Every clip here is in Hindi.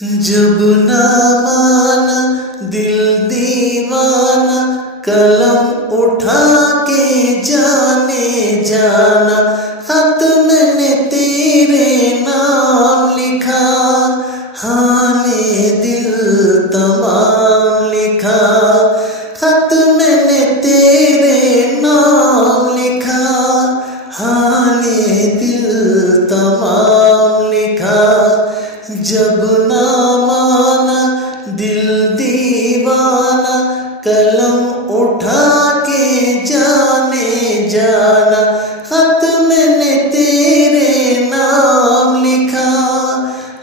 जब ना माना दिल दीवाना, कलम उठा के जाने जाना, खत मैंने तेरे नाम लिखा, हाले दिल तमाम लिखा। खत मैंने तेरे नाम लिखा, हाले दिल तमाम लिखा। जब ना माना दिल दीवाना, कलम उठा के जाने जाना, खत मैंने तेरे नाम लिखा,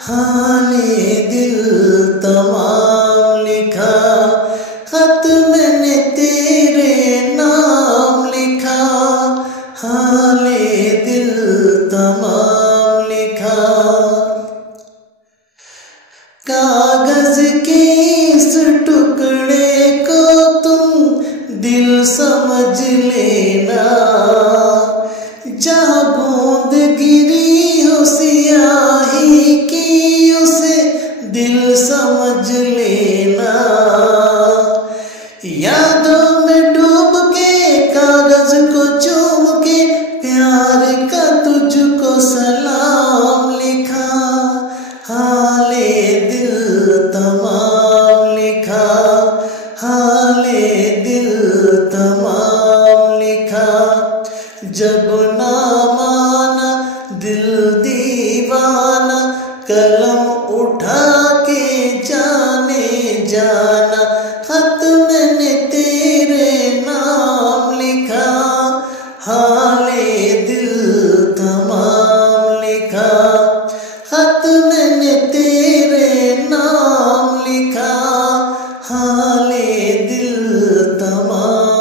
हाले दिल तमाम लिखा। खत मैंने तेरे नाम लिखा, हाले दिल तमाम लिखा। कागज के इस टुकड़े को तुम दिल समझ लेना, जहाँ बूंद गिरी हो सियाही की उसे दिल समझ लेना। यादों में डूब के कागज को चूम के प्यार का तुझको सलाम लिखा, हाले दिल तमाम लिखा, हाले दिल तमाम लिखा। जब ना माना दिल दीवाना, कलम उठा के जाने जाना, खत मैंने तेरे नाम लिखा, हाले दिल तमाम लिखा। खत मैंने तेरे नाम लिखा, हाले दिल तमाम